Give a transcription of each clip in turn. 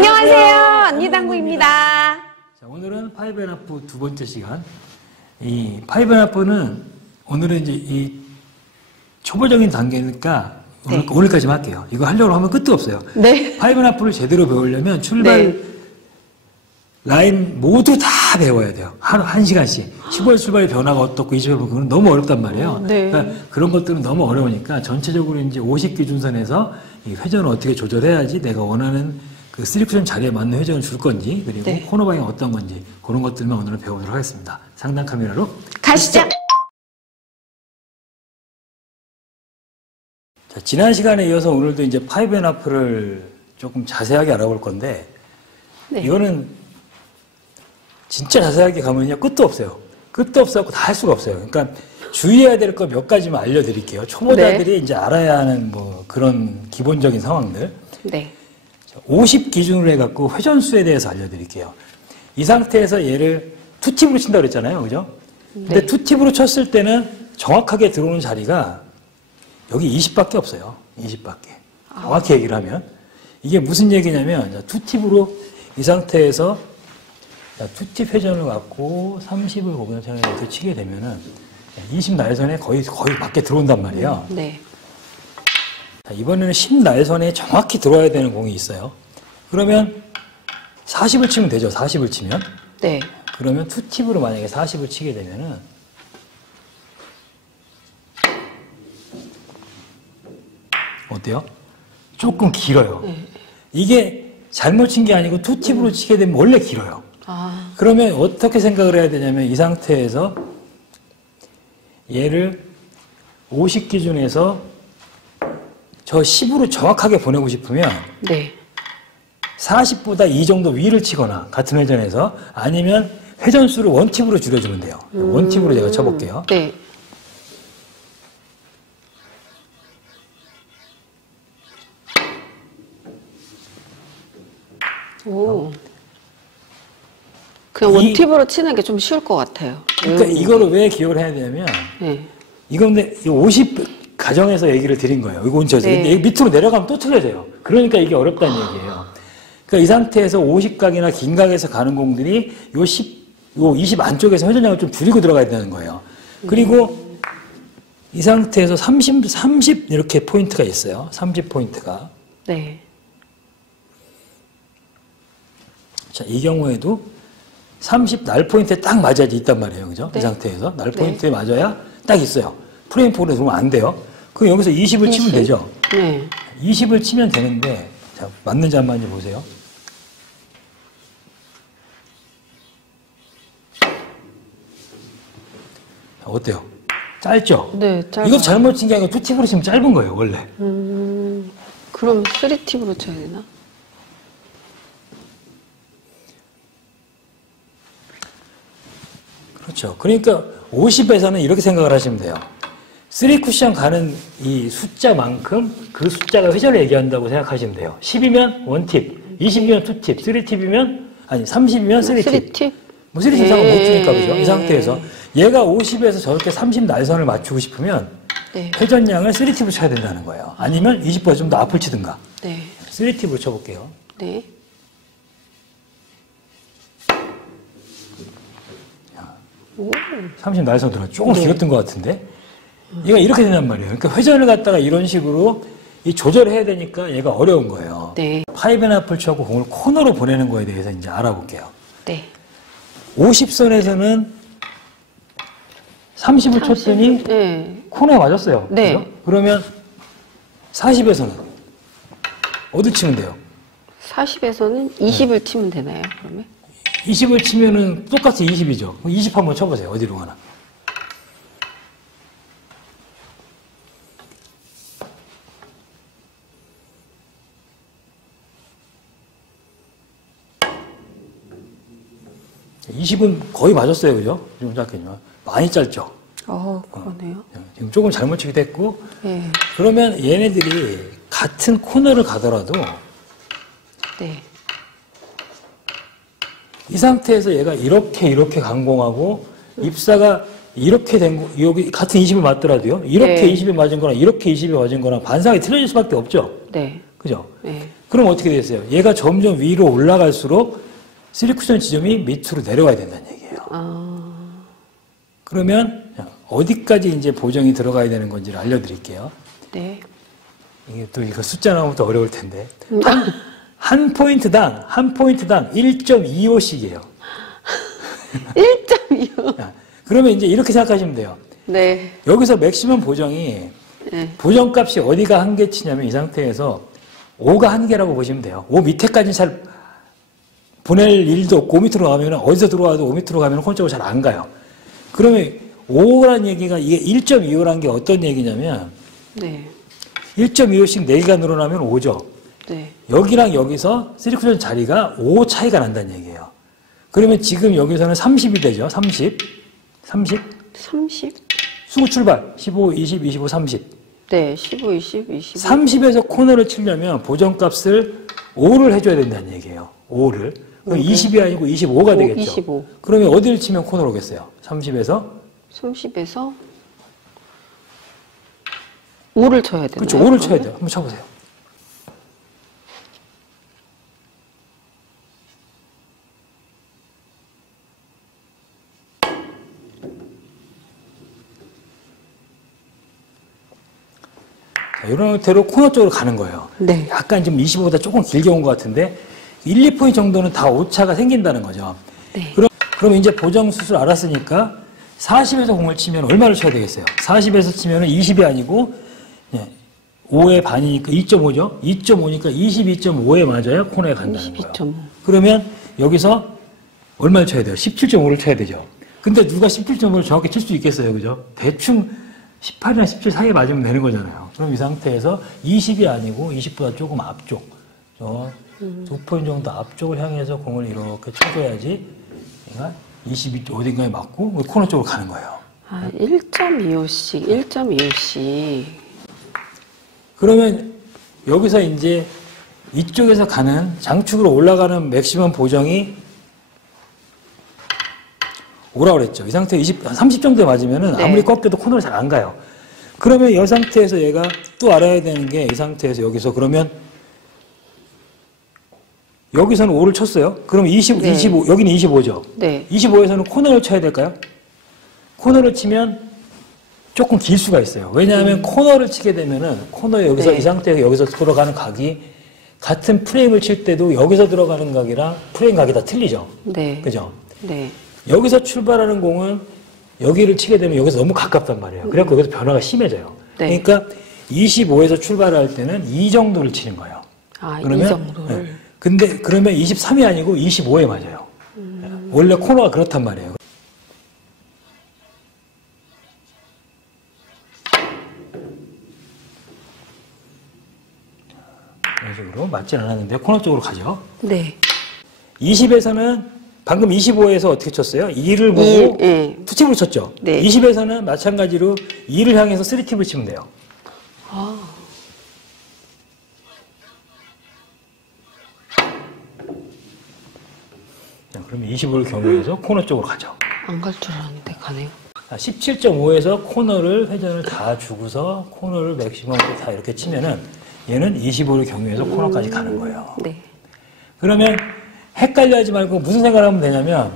안녕하세요. 언니 당구입니다. 자, 오늘은 5&1 두 번째 시간. 이 5&1는 오늘은 이제 이 초보적인 단계니까 오늘까지만 할게요. 이거 하려고 하면 끝도 없어요. 네. 5&1를 제대로 배우려면 출발 라인 모두 다 배워야 돼요. 한 시간씩. 15일 출발의 변화가 어떻고 20일 그건 너무 어렵단 말이에요. 네. 그러니까 그런 것들은 너무 어려우니까 전체적으로 이제 50 기준선에서 이 회전을 어떻게 조절해야지 내가 원하는 그 3쿠션 자리에 맞는 회전을 줄 건지 그리고 코너 방향이 어떤 건지 그런 것들만 오늘은 배우도록 하겠습니다. 상단 카메라로 가시죠. 자, 지난 시간에 이어서 오늘도 이제 5&1를 조금 자세하게 알아볼 건데 이거는 진짜 자세하게 가면요 끝도 없어요. 끝도 없어갖고 다 할 수가 없어요. 그러니까 주의해야 될 거 몇 가지만 알려드릴게요. 초보자들이 이제 알아야 하는 뭐 그런 기본적인 상황들. 50 기준으로 해갖고 회전수에 대해서 알려드릴게요. 이 상태에서 얘를 투팁으로 친다고 그랬잖아요. 그죠? 근데 투팁으로 쳤을 때는 정확하게 들어오는 자리가 여기 20밖에 없어요. 20밖에. 정확히 얘기를 하면. 이게 무슨 얘기냐면, 투팁으로 이 상태에서 투팁 회전을 갖고 30을 거기서 이렇게 치게 되면은 20 날선에 거의 밖에 들어온단 말이에요. 자, 이번에는 10 날선에 정확히 들어와야 되는 공이 있어요. 그러면 40을 치면 되죠. 40을 치면. 그러면 투팁으로 만약에 40을 치게 되면은 어때요? 조금 길어요. 이게 잘못 친 게 아니고 투팁으로 치게 되면 원래 길어요. 그러면 어떻게 생각을 해야 되냐면 이 상태에서 얘를 50 기준에서 저 10으로 정확하게 보내고 싶으면 40보다 이 정도 위를 치거나 같은 회전에서 아니면 회전수를 원팁으로 줄여주면 돼요. 원팁으로 제가 쳐볼게요. 그냥 원팁으로 치는 게 좀 쉬울 것 같아요. 그러니까 이거를 왜 기억을 해야 되냐면 이건데 50 가정에서 얘기를 드린 거예요. 이거 얹혀서. 근데 밑으로 내려가면 또 틀려져요. 그러니까 이게 어렵다는 얘기예요. 그러니까 이 상태에서 50각이나 긴 각에서 가는 공들이 요 20 안쪽에서 회전량을 좀 줄이고 들어가야 되는 거예요. 그리고 이 상태에서 30 이렇게 포인트가 있어요. 30 포인트가. 자, 이 경우에도 30 날 포인트에 딱 맞아야지 있단 말이에요. 그죠? 이 상태에서. 날 포인트에 맞아야 딱 있어요. 프레임 포로 들어오면 안 돼요. 그럼 여기서 20을 치면 되죠? 20을 치면 되는데, 자, 맞는지 안 맞는지 보세요. 자, 어때요? 짧죠? 짧아요. 이거 잘못 친 게 아니고 투팁으로 치면 짧은 거예요, 원래. 그럼 3팁으로 쳐야 되나? 그렇죠. 그러니까 50에서는 이렇게 생각을 하시면 돼요. 3쿠션 가는 이 숫자만큼 그 숫자가 회전을 얘기한다고 생각하시면 돼요. 10이면 원팁, 20이면 투팁, 3팁이면, 아니, 30이면 3팁. 뭐 3팁 상관 못 주니까, 그죠? 이 상태에서. 얘가 50에서 저렇게 30 날선을 맞추고 싶으면 회전량을 3팁으로 쳐야 된다는 거예요. 아니면 20보다 좀 더 앞을 치든가. 3팁으로 쳐볼게요. 30 날선 들어 조금 길었던 것 같은데 얘가 이렇게 된단 말이에요. 그러니까 회전을 갖다가 이런 식으로 이 조절해야 되니까 얘가 어려운 거예요. 5&1 쳐고 공을 코너로 보내는 거에 대해서 이제 알아볼게요. 50선에서는 30을 쳤더니 코너에 맞았어요. 그죠? 그러면 40에서는 어디 치면 돼요? 40에서는 20을 치면 되나요, 그러면? 20을 치면은 똑같이 20이죠. 20 한번 쳐보세요. 어디로 가나. 자, 20은 거의 맞았어요. 그죠? 지금 생각해보면. 많이 짧죠? 그러네요. 지금 조금 잘못 치기도 했고. 그러면 얘네들이 같은 코너를 가더라도 이 상태에서 얘가 이렇게 강공하고 입사가 이렇게 된 거, 여기 같은 20을 맞더라도요. 이렇게 20에 맞은 거랑 이렇게 20에 맞은 거랑 반상이 틀려질 수밖에 없죠. 그죠? 그럼 어떻게 되겠어요? 얘가 점점 위로 올라갈수록 3쿠션 지점이 밑으로 내려와야 된다는 얘기예요. 그러면 어디까지 이제 보정이 들어가야 되는 건지를 알려드릴게요. 네. 이게 또 이거 숫자 나오면 또 어려울 텐데. 한 포인트당 1.25씩이에요. 1.25. 그러면 이제 이렇게 생각하시면 돼요. 네. 여기서 맥시멈 보정이 네. 보정값이 어디가 한계치냐면 이 상태에서 5가 한계라고 보시면 돼요. 5 밑에까지는 잘 보낼 일도 없고 5 밑으로 가면 어디서 들어와도 5 밑으로 가면 콘쪽으로 잘 안 가요. 그러면 5라는 얘기가 이게 1.25라는 게 어떤 얘기냐면 네. 1.25씩 4개가 늘어나면 5죠. 네. 여기랑 여기서 3쿠션 자리가 5 차이가 난다는 얘기예요. 그러면 지금 여기서는 30이 되죠. 30. 30? 수구 출발. 15, 20, 25, 30. 네. 15, 20, 25. 30에서 코너를 치려면 보정값을 5를 해줘야 된다는 얘기예요. 5를. 그럼 20이 아니고 25가 되겠죠. 25. 그러면 어디를 치면 코너로 오겠어요? 30에서? 30에서 5를 쳐야 되나요? 그렇죠. 5를 쳐야 돼요. 한번 쳐보세요. 자, 이런 형태로 코너 쪽으로 가는 거예요. 네. 약간 좀 25보다 조금 길게 온 것 같은데 1, 2포인트 정도는 다 오차가 생긴다는 거죠. 네. 그럼 이제 보정 수술 알았으니까 40에서 공을 치면 얼마를 쳐야 되겠어요? 40에서 치면 20이 아니고 5의 반이니까 2.5죠? 2.5니까 22.5에 맞아야 코너에 간다는 22.5. 거예요. 그러면 여기서 얼마를 쳐야 돼요? 17.5를 쳐야 되죠. 근데 누가 17.5를 정확히 칠 수 있겠어요? 그죠? 대충 18이나 17 사이에 맞으면 되는 거잖아요. 그럼 이 상태에서 20이 아니고 20보다 조금 앞쪽, 2포인트 정도 앞쪽을 향해서 공을 이렇게 쳐줘야지 얘가 22 어딘가에 맞고 코너 쪽으로 가는 거예요. 아, 1.25씩, 1.25씩. 그러면 여기서 이제 이쪽에서 가는 장축으로 올라가는 맥시멈 보정이 5라고 그랬죠. 이 상태 30 정도에 맞으면은 네. 아무리 꺾여도 코너로 잘 안 가요. 그러면 이 상태에서 얘가 또 알아야 되는 게 이 상태에서 여기서 그러면 여기서는 5를 쳤어요. 그럼 25, 여기는 25죠. 네. 25에서는 코너를 쳐야 될까요? 코너를 치면 조금 길 수가 있어요. 왜냐하면 코너를 치게 되면은 코너에 여기서 네. 이 상태에서 여기서 들어가는 각이 같은 프레임을 칠 때도 여기서 들어가는 각이랑 프레임 각이 다 틀리죠. 네. 그죠? 네. 여기서 출발하는 공은 여기를 치게 되면 여기서 너무 가깝단 말이에요. 그래서 여기서 변화가 심해져요. 네. 그러니까 25에서 출발할 때는 이 정도를 치는 거예요. 아, 그러면, 이 정도를. 네. 근데 그러면 23이 아니고 25에 맞아요. 원래 코너가 그렇단 말이에요. 이런 식으로 맞진 않았는데 코너 쪽으로 가죠. 네. 20에서는 방금 25에서 어떻게 쳤어요? 2를 보고 네. 투팁으로 쳤죠. 네. 20에서는 마찬가지로 2를 향해서 3팁을 치면 돼요. 아. 자, 그러면 25를 경우에서 코너 쪽으로 가죠. 안 갈 줄 알았는데 가네요. 17.5에서 코너를 회전을 다 주고서 코너를 맥시멈으로 다 이렇게 치면은 얘는 25를 경유해서 코너까지 가는 거예요. 네. 그러면 헷갈려 하지 말고 무슨 생각을 하면 되냐면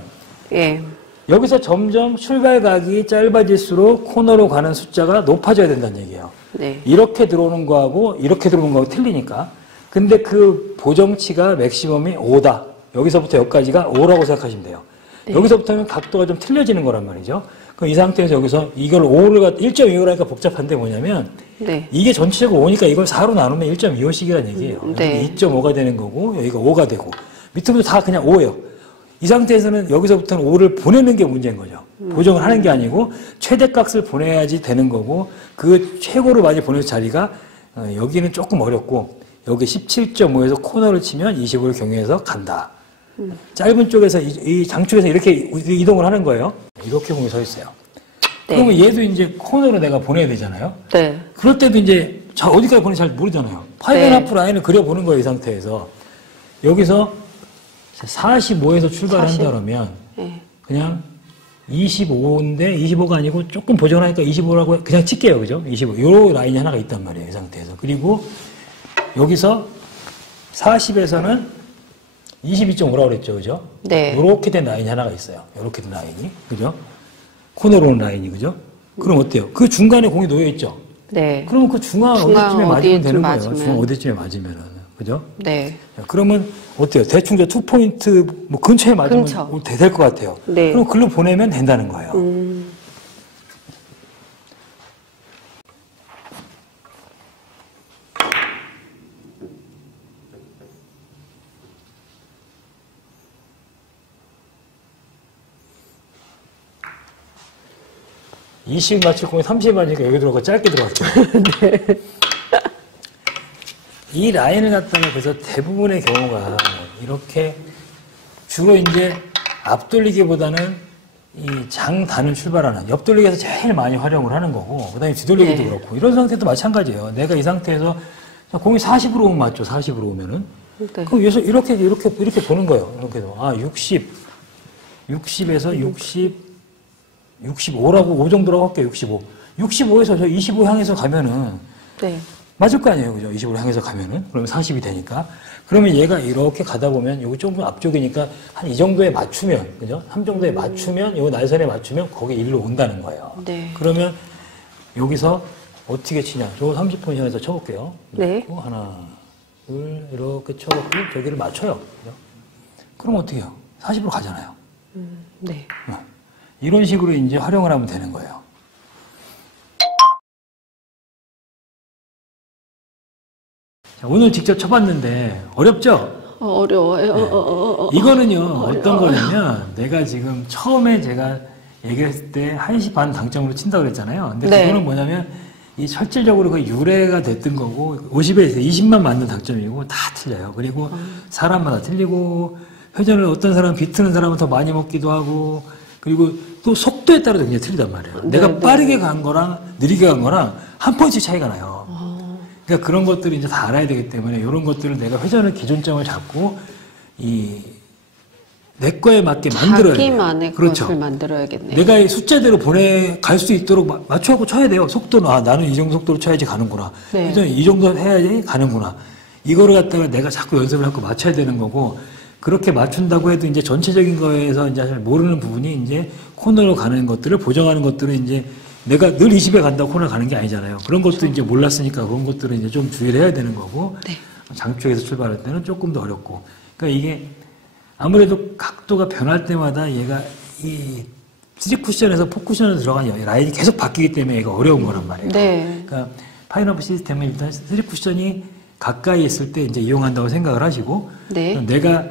예. 여기서 점점 출발각이 짧아질수록 코너로 가는 숫자가 높아져야 된다는 얘기예요. 네. 이렇게 들어오는 거하고 이렇게 들어오는 거하고 틀리니까. 근데 그 보정치가 맥시멈이 5다. 여기서부터 여기까지가 5라고 생각하시면 돼요. 네. 여기서부터는 각도가 좀 틀려지는 거란 말이죠. 그럼 이 상태에서 여기서 이걸 1.25라니까 복잡한데 뭐냐면 네. 이게 전체적으로 5니까 이걸 4로 나누면 1.25씩이라는 얘기예요. 네. 2.5가 되는 거고 여기가 5가 되고 밑으로부터 다 그냥 5예요. 이 상태에서는 여기서부터는 5를 보내는 게 문제인 거죠. 보정을 하는 게 아니고 최대값을 보내야지 되는 거고 그 최고로 많이 보낼 자리가 여기는 조금 어렵고 여기 17.5에서 코너를 치면 25를 경유해서 간다. 짧은 쪽에서 이 장축에서 이렇게 이동을 하는 거예요. 이렇게 공이 서 있어요. 네. 그러면 얘도 이제 코너로 내가 보내야 되잖아요. 네. 그럴 때도 이제 어디까지 보내는지 잘 모르잖아요. 파이브앤하프 라인을 그려보는 거예요, 이 상태에서. 여기서 45에서 출발한다 그러면 네. 그냥 25인데 25가 아니고 조금 보정하니까 25라고 그냥 칠게요. 그죠? 25. 요 라인이 하나가 있단 말이에요, 이 상태에서. 그리고 여기서 40에서는 22.5라고 그랬죠. 그죠? 네. 요렇게 된 라인이 하나가 있어요. 요렇게 된 라인이. 그죠? 코너로 오는 라인이. 그죠? 그럼 어때요? 그 중간에 공이 놓여 있죠? 네. 그러면 그 중앙 어디쯤에 맞으면 되는 거예요. 맞으면. 중앙 어디쯤에 맞으면은. 그죠? 네. 그러면 어때요? 대충 저 2포인트 뭐 근처에 맞으면 근처. 될 것 같아요. 네. 그럼 글로 보내면 된다는 거예요. 20 맞출 공이 30 맞으니까 여기 들어가고 짧게 들어갔어요. 네. 이 라인을 갖다가 그래서 대부분의 경우가 이렇게 주로 이제 앞돌리기보다는 이 장단을 출발하는 옆돌리기에서 제일 많이 활용을 하는 거고, 그 다음에 뒤돌리기도 네. 그렇고, 이런 상태도 마찬가지예요. 내가 이 상태에서 공이 40으로 오면 맞죠? 40으로 오면은. 네. 그럼 여기서 이렇게 보는 거예요. 이렇게 해서. 아, 60에서 65라고, 5 정도라고 할게요. 65. 65에서 저 25 향해서 가면은, 네. 맞을 거 아니에요. 그죠? 25를 향해서 가면은. 그러면 40이 되니까. 그러면 얘가 이렇게 가다 보면, 여기 조금 앞쪽이니까 한 이 정도에 맞추면, 그죠? 3 정도에 맞추면, 요 날선에 맞추면 거기 일로 온다는 거예요. 네. 그러면 여기서 어떻게 치냐. 저 30포지션에서 쳐볼게요. 네. 하나, 둘, 이렇게 쳐갖고 저기를 맞춰요. 그죠? 그럼 어떻게 해요? 40으로 가잖아요. 네. 이런 식으로 이제 활용을 하면 되는 거예요. 자, 오늘 직접 쳐봤는데 어렵죠? 어려워요. 네. 이거는요, 어떤 거냐면 내가 지금 처음에 제가 얘기했을 때 1시 반 당점으로 친다고 그랬잖아요. 근데 네. 그거는 뭐냐면 이 실질적으로 그 유래가 됐던 거고 50에서 20만 맞는 당점이고 다 틀려요. 그리고 사람마다 틀리고 회전을 어떤 사람은 비트는 사람은 더 많이 먹기도 하고 그리고 또 속도에 따라서 굉장히 틀리단 말이에요. 네, 내가 네. 빠르게 간 거랑 느리게 간 거랑 한 펀치 차이가 나요. 그러니까 그런 것들을 이제 다 알아야 되기 때문에 이런 것들을 내가 회전을 기준점을 잡고 내 거에 맞게 만들어야 돼요. 자기만의 그렇죠. 것을 만들어야겠네요. 내가 이 숫자대로 갈 수 있도록 맞춰갖고 쳐야 돼요. 속도는, 나는 이 정도 속도로 쳐야지 가는구나. 네. 회전 이 정도 해야지 가는구나. 이거를 갖다가 내가 자꾸 연습을 하고 맞춰야 되는 거고, 그렇게 맞춘다고 해도 이제 전체적인 거에서 이제 잘 모르는 부분이 이제 코너로 가는 것들을 보정하는 것들은 이제 내가 늘 20에 간다고 코너 가는 게 아니잖아요. 그런 것도 이제 몰랐으니까 그런 것들은 이제 좀 주의를 해야 되는 거고, 네. 장쪽에서 출발할 때는 조금 더 어렵고. 그러니까 이게 아무래도 각도가 변할 때마다 얘가 이 3쿠션에서 4쿠션으로 들어간 라인이 계속 바뀌기 때문에 얘가 어려운 거란 말이에요. 네. 그러니까 파인어프 시스템은 일단 3쿠션이 가까이 있을 때 이제 이용한다고 생각을 하시고, 네. 내가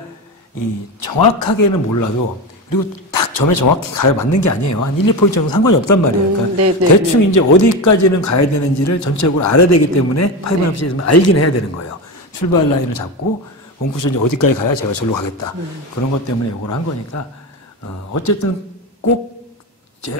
정확하게는 몰라도, 그리고 딱 점에 정확히 가야 맞는 게 아니에요. 한 1, 2포인트 정도 상관이 없단 말이에요. 그러니까 네, 네, 대충 네. 이제 어디까지는 가야 되는지를 전체적으로 알아야 되기 때문에 파이널 시스템은 알긴 해야 되는 거예요. 출발 라인을 잡고 원쿠션이 어디까지 가야 제가 절로 가겠다. 그런 것 때문에 이걸 한 거니까 어쨌든 꼭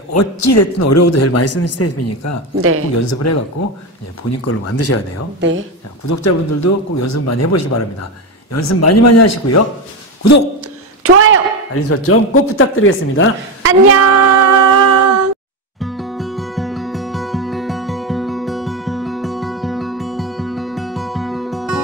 어찌 됐든 어려워도 제일 많이 쓰는 스텝이니까 네. 꼭 연습을 해갖고 본인 걸로 만드셔야 돼요. 네. 자, 구독자분들도 꼭 연습 많이 해보시기 바랍니다. 연습 많이 하시고요. 구독! 좋아요! 알림 설정 꼭 부탁드리겠습니다. 안녕!